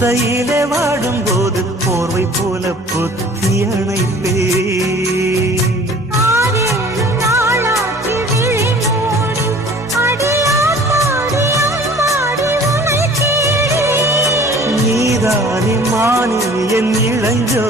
ஒத்தையிலே வாடும் போது போர்வை போல பொத்தி அணைப்பே. நீதானே மானே என் இளஞ்சோ